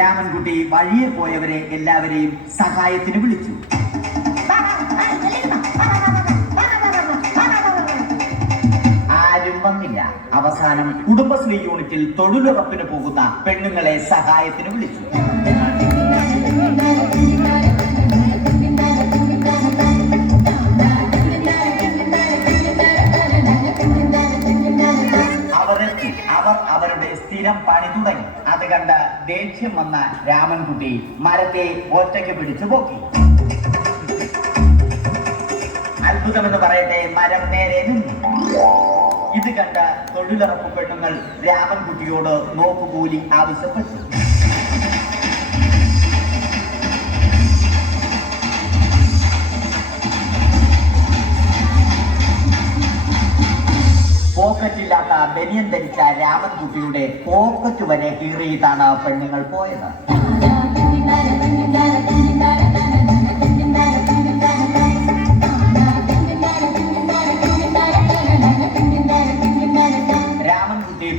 രാമൻകുട്ടി വഴിയെ പോയവരെ എല്ലാവരെയും സഹായത്തിന് വിളിച്ചു ആരും വന്നില്ല അവസാനം കുടുംബശ്രീ യൂണിറ്റിൽ തൊഴിലുറപ്പിന് പോകുന്ന പെണ്ണുങ്ങളെ സഹായത്തിന് വിളിച്ചു അവർ അവരുടെ സ്ഥിരം പണി തുടങ്ങി അത് കണ്ട് ദേഷ്യം വന്ന രാമൻകുട്ടി മരത്തെ ഒറ്റയ്ക്ക് പിടിച്ചു പോക്കി അത്ഭുതമെന്ന് പറയട്ടെ മരം നേരെ ഇത് കണ്ട തൊഴിലുറപ്പ് പെണ്ണുങ്ങൾ രാമൻകുട്ടിയോട് നോക്കുകൂലി ആവശ്യപ്പെട്ടു ഉപയോഗിച്ച രാമൻകുട്ടിയുടെ പോക്കറ്റ് വരെ കീറിയിട്ടാണ് പെണ്ണുങ്ങൾ പോയത്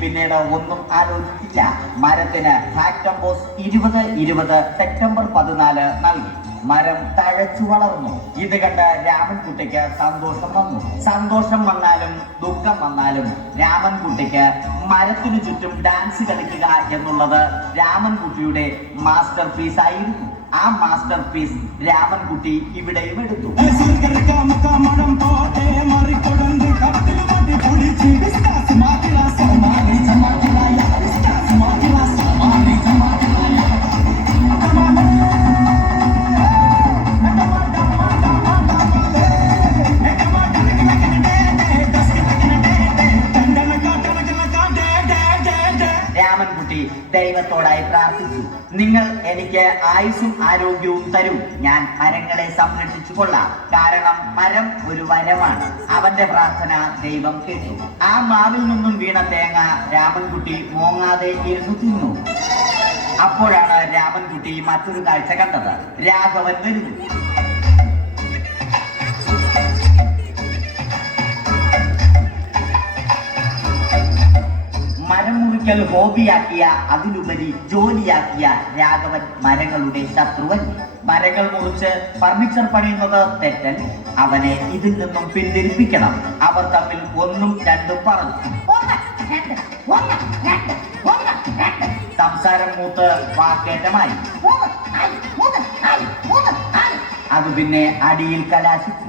പിന്നീട് ഒന്നും ആലോചിച്ചില്ല മരത്തിന് ഫാക്ടംബോസ് ഇരുപത് ഇരുപത് സെപ്റ്റംബർ പതിനാല് നൽകി മരം തഴച്ചു വളർന്നു ഇത് കണ്ട രാമൻകുട്ടിക്ക് സന്തോഷം വന്നു സന്തോഷം വന്നാലും ദുഃഖം വന്നാലും രാമൻകുട്ടിക്ക് മരത്തിനു ചുറ്റും ഡാൻസ് കളിക്കുക എന്നുള്ളത് രാമൻകുട്ടിയുടെ മാസ്റ്റർ പീസ് ആയിരുന്നു ആ മാസ്റ്റർ പീസ് രാമൻകുട്ടി ഇവിടെയും എടുത്തു ഹൃദയത്തോടായി പ്രാർത്ഥിച്ചു നിങ്ങൾ എനിക്ക് ആയുസും ആരോഗ്യവും തരും ഞാൻ മരങ്ങളെ സംരക്ഷിച്ചു കൊള്ളാം കാരണം മരം ഒരു വരമാണ് അവന്റെ പ്രാർത്ഥന ദൈവം കേട്ടു ആ മാവിൽ നിന്നും വീണ തേങ്ങ രാമൻകുട്ടി മോങ്ങാതെ ഇരുന്നു തിന്നു അപ്പോഴാണ് രാമൻകുട്ടി മറ്റൊരു കാഴ്ച കണ്ടത് രാഘവൻ വരുന്നു പഠിക്കൽ ഹോബിയാക്കിയ അതിലുപരി ജോലിയാക്കിയ രാഘവൻ മരങ്ങളുടെ ശത്രുവൻ മരങ്ങൾ മുറിച്ച് ഫർണിച്ചർ പണിയുന്നത് തെറ്റൻ അവനെ ഇതിൽ നിന്നും പിന്തിരിപ്പിക്കണം അവർ തമ്മിൽ ഒന്നും രണ്ടും പറഞ്ഞു സംസാരം മൂത്ത് വാക്കേറ്റമായി അത് പിന്നെ അടിയിൽ കലാശിച്ചു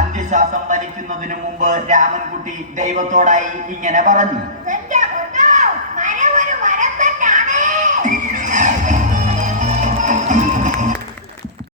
അന്ത്യശ്വാസം വലിക്കുന്നതിനു മുമ്പ് രാമൻകുട്ടി ദൈവത്തോടായി ഇങ്ങനെ പറഞ്ഞു